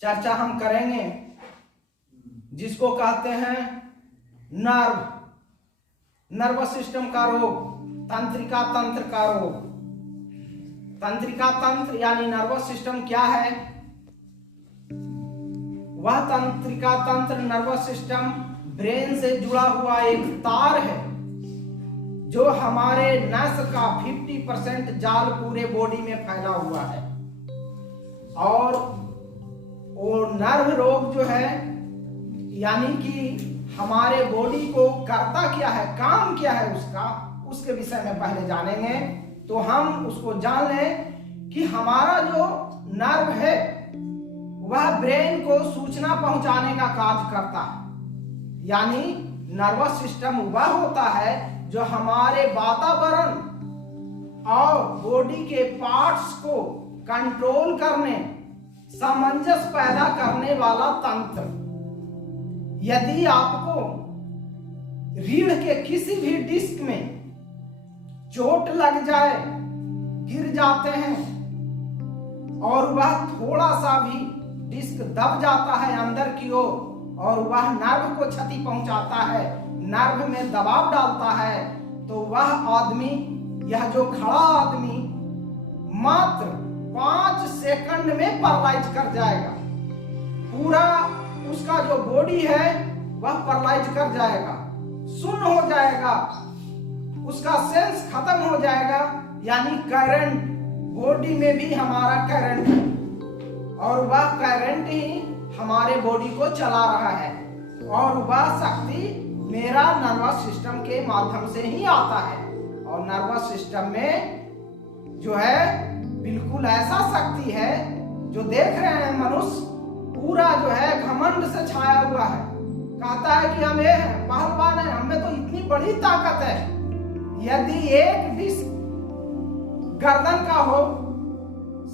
चर्चा हम करेंगे जिसको कहते हैं नर्वस सिस्टम का रोग, तंत्रिका तंत्र का रोग। तंत्रिका तंत्र यानी नर्वस सिस्टम क्या है? वह तंत्रिका तंत्र नर्वस सिस्टम ब्रेन से जुड़ा हुआ एक तार है जो हमारे नस का 50% जाल पूरे बॉडी में फैला हुआ है। और वो नर्व रोग जो है यानी कि हमारे बॉडी को करता क्या है, काम क्या है उसके विषय में पहले जानेंगे। तो हम उसको जान लें कि हमारा जो नर्व है वह ब्रेन को सूचना पहुंचाने का कार्य करता है। यानी नर्वस सिस्टम वह होता है जो हमारे वातावरण और बॉडी के पार्ट्स को कंट्रोल करने, सामंजस्य पैदा करने वाला तंत्र। यदि आपको रीढ़ के किसी भी डिस्क में चोट लग जाए, गिर जाते हैं और वह थोड़ा सा भी डिस्क दब जाता है अंदर की ओर और वह नर्व को क्षति पहुंचाता है, नर्व में दबाव डालता है, तो वह आदमी, यह जो खड़ा आदमी मात्र 5 सेकंड में पैरालाइज कर जाएगा। पूरा उसका जो बॉडी है वह पैरालाइज कर जाएगा, सुन्न हो जाएगा, उसका सेंस खत्म हो जाएगा। यानी करंट, बॉडी में भी हमारा करंट है और वह करंट ही हमारे बॉडी को चला रहा है और वह शक्ति मेरा नर्वस सिस्टम के माध्यम से ही आता है। और नर्वस सिस्टम में जो है बिल्कुल ऐसा शक्ति है जो देख रहे हैं मनुष्य पूरा जो है घमंड से छाया हुआ है, कहता है कि हम ये हैं, पहलवान हैं, हमें तो इतनी बड़ी ताकत है। यदि एक डिस्क गर्दन का हो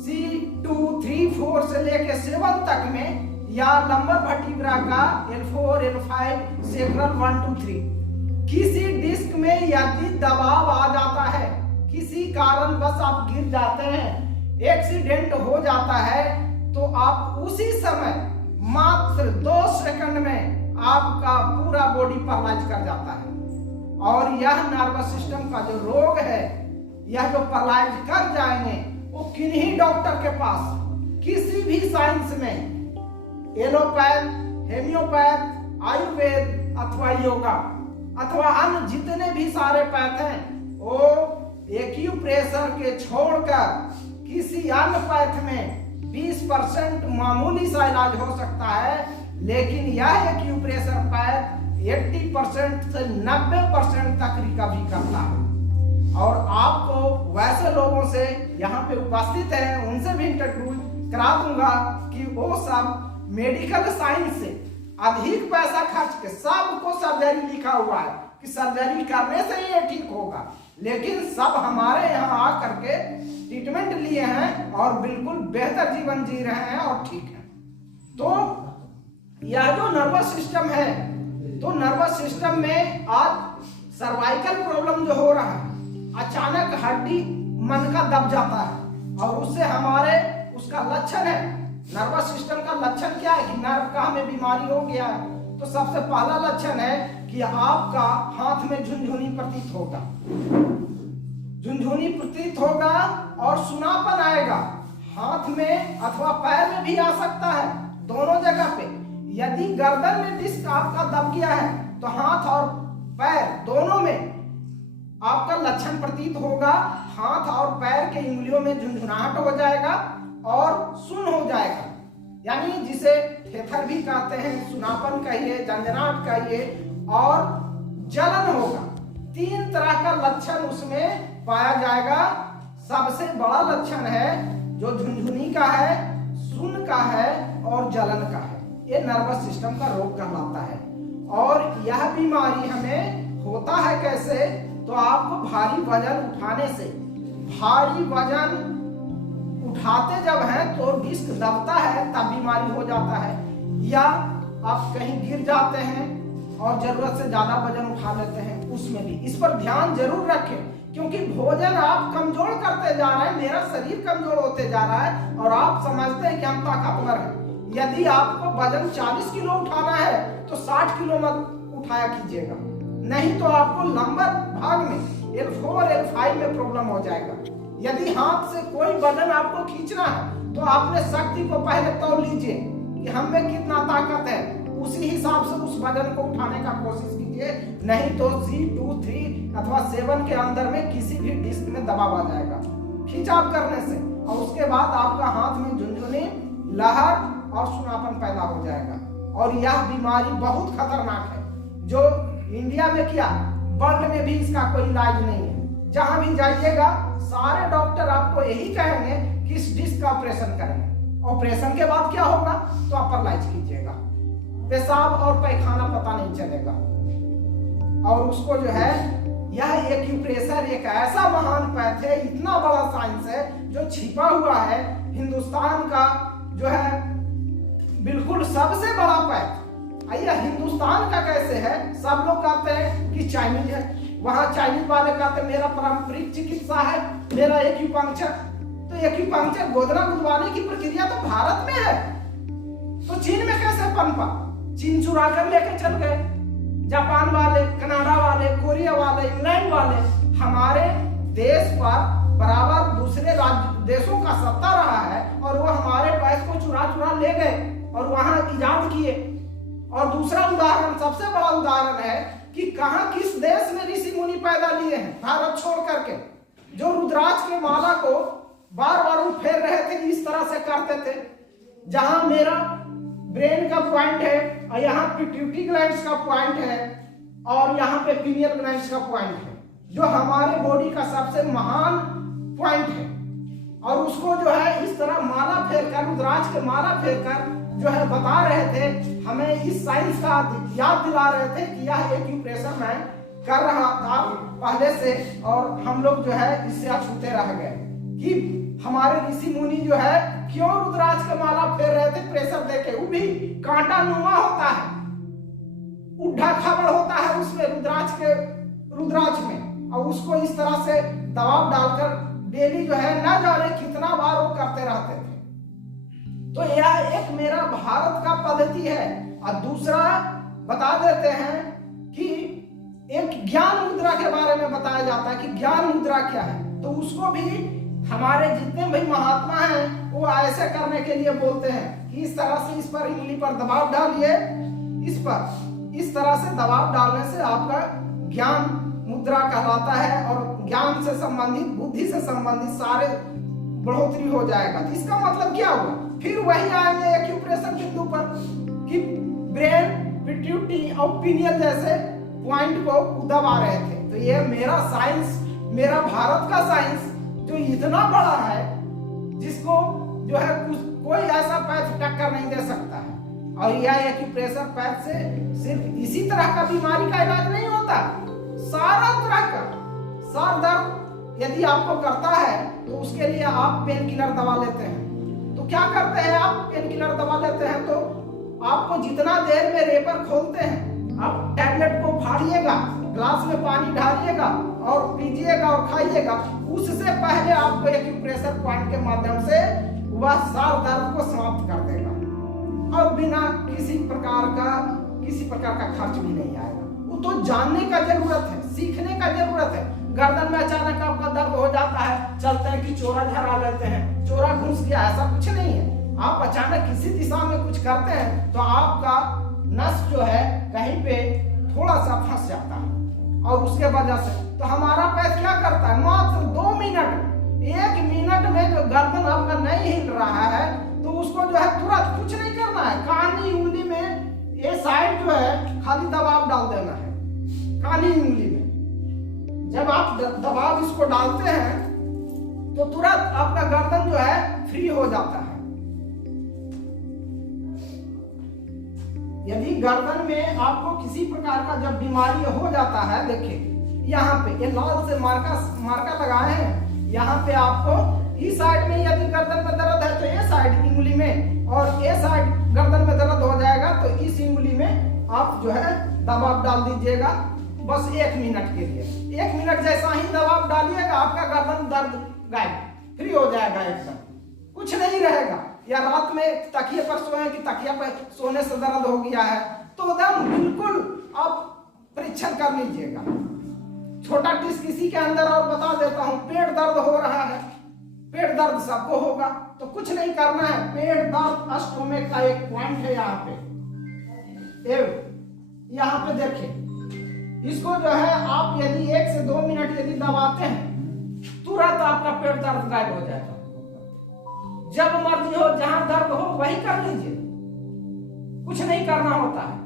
C2, 3, 4 से लेके 7 तक में, या लंबर वर्टिब्रा का L4, L5, सेक्रल 1, 2, 3, किसी डिस्क में यदि दबाव आ जाता है, किसी कारणवश आप गिर जाते हैं, एक्सीडेंट हो जाता है, तो आप उसी समय मात्र 2 सेकंड में आपका पूरा बॉडी पैरालाइज कर जाता है। और यह नर्वस सिस्टम का जो रोग है, यह जो पैरालाइज कर जाएंगे, वो किन्हीं डॉक्टर के पास किसी भी साइंस में, एलोपैथ, हेमियोपैथ, आयुर्वेद अथवा योगा अथवा अन्य जितने भी सारे पैथ हैं, वो एक्यूप्रेशर के छोड़कर किसी अन्य पैथ में 20% मामूली सा इलाज हो सकता है। लेकिन यह एक्यूप्रेशर पैथ 80% से 90% तक रिकवरी करता है। और आपको वैसे लोगों से यहाँ पे उपस्थित हैं उनसे भी इंटरव्यू करा दूंगा कि वो सब मेडिकल साइंस से अधिक पैसा खर्च के, सबको सर्जरी लिखा हुआ है कि सर्जरी करने से ये ठीक होगा, लेकिन सब हमारे यहाँ आकर के ट्रीटमेंट लिए हैं और बिल्कुल बेहतर जीवन जी रहे हैं और ठीक है। तो यह जो नर्वस सिस्टम है, तो नर्वस सिस्टम में आज सर्वाइकल प्रॉब्लम जो हो रहा है, अचानक हड्डी मन का दब जाता है और उससे हमारे उसका लक्षण है, नर्वस सिस्टम का लक्षण क्या है कि नर्व का हमें बीमारी हो गया है। तो सबसे पहला लक्षण है कि आपका हाथ में झुनझुनी प्रतीत होगा, झुनझुनी प्रतीत होगा और सुनापन आएगा। हाथ में अथवा पैर में भी आ सकता है, दोनों जगह पे। यदि गर्दन में डिस्क आपका दब गया है तो हाथ और पैर दोनों में आपका लक्षण प्रतीत होगा। हाथ और पैर के उंगलियों में झुनझुनाहट हो जाएगा और सुन्न हो जाएगा, यानी जिसे थेथर भी कहते हैं, सुनापन कहिए, झंझनाहट कहिए, और जलन होगा। 3 तरह का लक्षण उसमें पाया जाएगा। सबसे बड़ा लक्षण है जो झुनझुनी का है, सुन्न का है और जलन का है। ये नर्वस सिस्टम का रोग कहलाता है। और यह बीमारी हमें होता है कैसे? तो आपको भारी वजन उठाने से, भारी वजन उठाते जब हैं तो डिस्क दबता है, तब बीमारी हो जाता है। या आप कहीं गिर जाते हैं और जरूरत से ज्यादा वजन उठा लेते हैं, उसमें भी। इस पर ध्यान जरूर रखें क्योंकि भोजन आप कमजोर करते जा रहे हैं, मेरा शरीर कमजोर होते जा रहा है और आप समझते हैं कि हम ताकतवर हैं। यदि आपको वजन 40 किलो उठाना है तो 60 किलो मत उठाया कीजिएगा, नहीं तो आपको लंबर भाग में L4 L5 में प्रॉब्लम हो जाएगा। यदि हाथ से कोई वजन आपको खींचना है तो आपने शक्ति को पहले तौल लीजिए कि हम में कितना ताकत है, उसी हिसाब से उस वजन को उठाने का कोशिश कीजिए, नहीं तो C2 3 अथवा 7 के अंदर में किसी भी डिस्क में दबाव आ जाएगा खिंचाव करने से, और उसके बाद आपका हाथ में झुनझुनी, लहर और सुनापन पैदा हो जाएगा। और यह बीमारी बहुत खतरनाक है, जो इंडिया में क्या वर्ल्ड में भी इसका कोई इलाज नहीं है। जहां भी जाइएगा सारे डॉक्टर आपको यही कहेंगे कि इस डिस्क का ऑपरेशन करेंगे। ऑपरेशन के बाद क्या होगा तो अपर कीजिएगा, पेशाब और पैखाना पता नहीं चलेगा। और उसको जो है यह एक्यूप्रेशर एक ऐसा महान पैथ है, इतना बड़ा साइंस है जो छिपा हुआ है, हिंदुस्तान का जो है बिल्कुल सबसे बड़ा पैथ। आइए हिंदुस्तान का कैसे है, सब लोग कहते हैं कि चाइनीज है, वहां चाइनीज वाले कहते हैं मेरा पारंपरिक चिकित्सा है, मेरा एक्यूपंक्चर। तो एक्यूपंक्चर गोदना गुदवाने की प्रक्रिया तो भारत में है, तो चीन में कैसे पनपा? चीन चुरा कर लेके चल गए, जापान वाले, कनाडा वाले, कोरिया वाले, इंग्लैंड वाले। हमारे देश पर बराबर दूसरे राज्य देशों का सत्ता रहा है और वो हमारे पैसे को चुरा चुरा ले गए और वहां इजाद किए। और दूसरा उदाहरण, सबसे बड़ा उदाहरण है कि कहां किस देश में ऋषि मुनि पैदा लिए हैं भारत छोड़ करके, जो रुद्राक्ष के माला को बार बार फेर रहे थे, इस तरह से करते थे। जहां मेरा ब्रेन का पॉइंट है और यहाँ पिट्यूटरी ग्लैंड्स का पॉइंट है और यहाँ पे पीनियल ग्लैंड्स का पॉइंट है, जो हमारे बॉडी का सबसे महान पॉइंट है। और उसको जो है इस तरह माला फेरकर, रुद्राक्ष के माला फेरकर जो है बता रहे थे, हमें इस साइंस का याद दिला रहे थे कि यह एक्यूप्रेशर मैं कर रहा था पहले से, और हम लोग जो है इससे अछूते रह गए कि हमारे ऋषि मुनि जो है क्यों रुद्राक्ष के माला फेर रहे थे प्रेशर देके। वो भी कांटा नुमा होता है, उड्ढा खाबड़ होता है उसमें रुद्राक्ष में, और उसको इस तरह से दबाव डालकर डेली जो है ना जाने कितना बार वो करते रहते थे। तो यह एक मेरा भारत का पद्धति है। और दूसरा बता देते हैं कि एक ज्ञान मुद्रा के बारे में बताया जाता है कि ज्ञान मुद्रा क्या है, तो उसको भी हमारे जितने भी महात्मा हैं वो ऐसे करने के लिए बोलते हैं कि इस तरह से इस पर उंगली पर दबाव डालिए, इस पर इस तरह से दबाव डालने से आपका ज्ञान मुद्रा कहलाता है और ज्ञान से संबंधित, बुद्धि से संबंधित सारे बढ़ोतरी हो जाएगा। तो इसका मतलब क्या हुआ, फिर वही आएंगे एक्यूप्रेशर बिंदु पर कि ब्रेन, पिट्यूटरी और पीनियल जैसे पॉइंट को दबा रहे थे। तो ये मेरा साइंस, मेरा भारत का साइंस जो इतना बड़ा है, जिसको जो है कोई ऐसा पैथ टक्कर नहीं दे सकता है। और यह एक्यूप्रेशर पैथ से सिर्फ इसी तरह का बीमारी का इलाज नहीं होता, सारा तरह का सर दर्द यदि आपको करता है तो उसके लिए आप पेन किलर दवा लेते हैं। तो क्या करते हैं आप, पेन किलर दवा लेते हैं तो आपको जितना देर में रेपर खोलते हैं, आप टैबलेट को फाड़िएगा, ग्लास में पानी डालिएगा और पीजिएगा और खाइएगा, उससे पहले आपको एक्यूप्रेशर पॉइंट के माध्यम से वह सर दर्द को समाप्त कर देगा और बिना किसी प्रकार का खर्च भी नहीं आएगा। वो तो जानने का जरूरत है, सीखने का जरूरत है। गर्दन में अचानक आपका दर्द हो जाता है, चलते हैं कि चोरा झरा लेते हैं, चोरा घुस गया, ऐसा कुछ नहीं है। आप अचानक किसी दिशा में कुछ करते हैं तो आपका नस जो है कहीं पे थोड़ा सा फंस जाता है और उसके वजह से तो हमारा पैर क्या करता है, मात्र 2 मिनट, 1 मिनट में जो गर्दन आपका नहीं हिल रहा है तो उसको जो है तुरंत कुछ नहीं करना है, कानी उंगली में ये साइड जो है खाली दबाव डाल देना है। कानी उंगली में जब आप दबाव इसको डालते हैं तो तुरंत आपका गर्दन जो है फ्री हो जाता है। यदि गर्दन में आपको किसी प्रकार का जब बीमारी हो जाता है, देखिए यहाँ पे ये लाल से मार्का लगाए हैं, यहाँ पे आपको इस साइड में यदि गर्दन में दर्द है तो ये साइड उंगली में, और ये साइड गर्दन में दर्द हो जाएगा तो इस उंगली में आप जो है दबाव डाल दीजिएगा बस 1 मिनट के लिए। 1 मिनट जैसा ही दवा डालिएगा आपका गर्दन दर्द गायब, फ्री हो जाएगा एकदम, कुछ नहीं रहेगा। या रात में तकिए पर सोए कि तकिया पर सोने से दर्द हो गया है तो एकदम बिल्कुल आप परीक्षण कर लीजिएगा। छोटा टिप्स किसी के अंदर और बता देता हूं, पेट दर्द हो रहा है, पेट दर्द सबको होगा तो कुछ नहीं करना है, पेट दर्द स्टोमक का एक पॉइंट है यहाँ पे देखिए, इसको जो है आप यदि 1 से 2 मिनट यदि दबाते हैं तुरंत आपका पेट दर्द गायब हो जाएगा। जब मर्जी हो जहां दर्द हो वही कर लीजिए, कुछ नहीं करना होता है।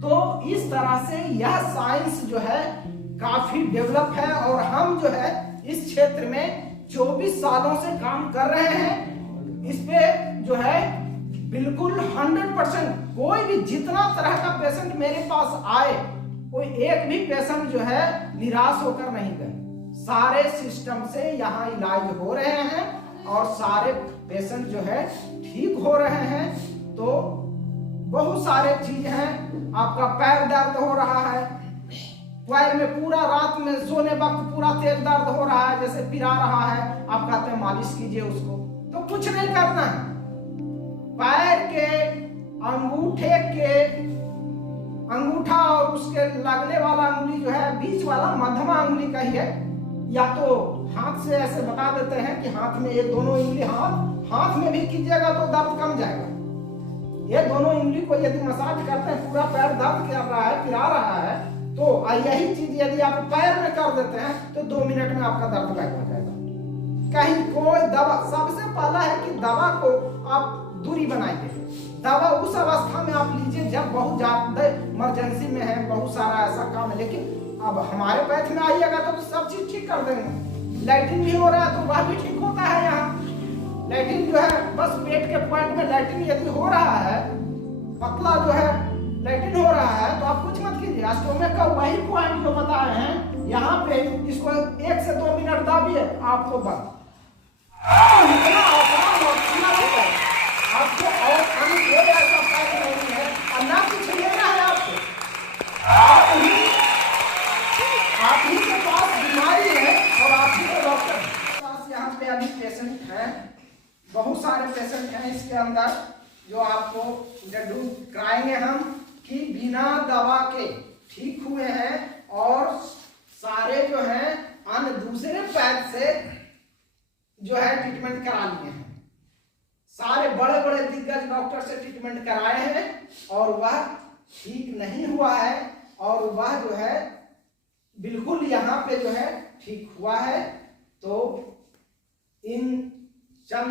तो इस तरह से यह साइंस जो है काफी डेवलप है और हम जो है इस क्षेत्र में 24 सालों से काम कर रहे हैं। इस पे जो है बिल्कुल 100% कोई भी जितना तरह का पेशेंट मेरे पास आए, कोई एक भी पेशेंट जो है निराश होकर नहीं गए। सारे सिस्टम से यहाँ इलाज हो रहे हैं और सारे पेशेंट जो है ठीक हो रहे हैं। तो बहुत सारे चीज हैं, आपका पैर दर्द हो रहा है, पैर में पूरा रात में सोने वक्त पूरा तेज दर्द हो रहा है, जैसे पिरा रहा है, आप कहते हैं मालिश कीजिए उसको, तो कुछ नहीं करना है। पैर के अंगूठा और उसके लगने वाला अंगुली जो है बीच वाला मध्यमा अंगुली का ही है, या तो हाथ से ऐसे बता देते हैं कि हाथ में ये दोनों उंगली हाथ में भी कीजिएगा तो दर्द कम जाएगा। ये दोनों उंगली को यदि मसाज करते हैं, पूरा पैर दर्द कर रहा है, पिरा रहा है, तो यही चीज यदि आप पैर में कर देते हैं तो 2 मिनट में आपका दर्द गायब हो जाएगा। कहीं कोई दवा, सबसे पहला है कि दवा को आप दूरी बनाइए। दवा उस अवस्था में आप लीजिए जब बहुत ज्यादा इमरजेंसी में है, बहुत सारा ऐसा काम है। लेकिन अब हमारे पैथ में आइएगा तो सब चीज ठीक कर देंगे। लैट्रिन भी हो रहा है तो वह भी ठीक होता है। यहाँ लैट्रिन जो है बस पेट के पॉइंट में लैट्रिन यदि हो रहा है, पतला जो है लैट्रिन हो रहा है, तो आप कुछ मत कीजिए, स्टोमक का वही पॉइंट जो बताए हैं यहाँ पे, इसको 1 से 2 मिनट दाबिए, आपको बंद। इतना आसान और सरल है, आपको और कोई ऐसा फायदा नहीं है और ना कुछ लेना है आपको। आप ही के पास बीमारी है और आप ही के डॉक्टर हैं। यहाँ पे अभी पेशेंट हैं, बहुत सारे पेशेंट हैं इसके अंदर जो आपको इंट्रोड्यूस कराएंगे हम कि बिना दवा के ठीक हुए हैं और सारे जो हैं अन्य दूसरे पैर से जो है ट्रीटमेंट करा लिए हैं। सारे बड़े बड़े दिग्गज डॉक्टर से ट्रीटमेंट कराए हैं और वह ठीक नहीं हुआ है और वह जो है बिल्कुल यहाँ पे जो है ठीक हुआ है। तो इन चंद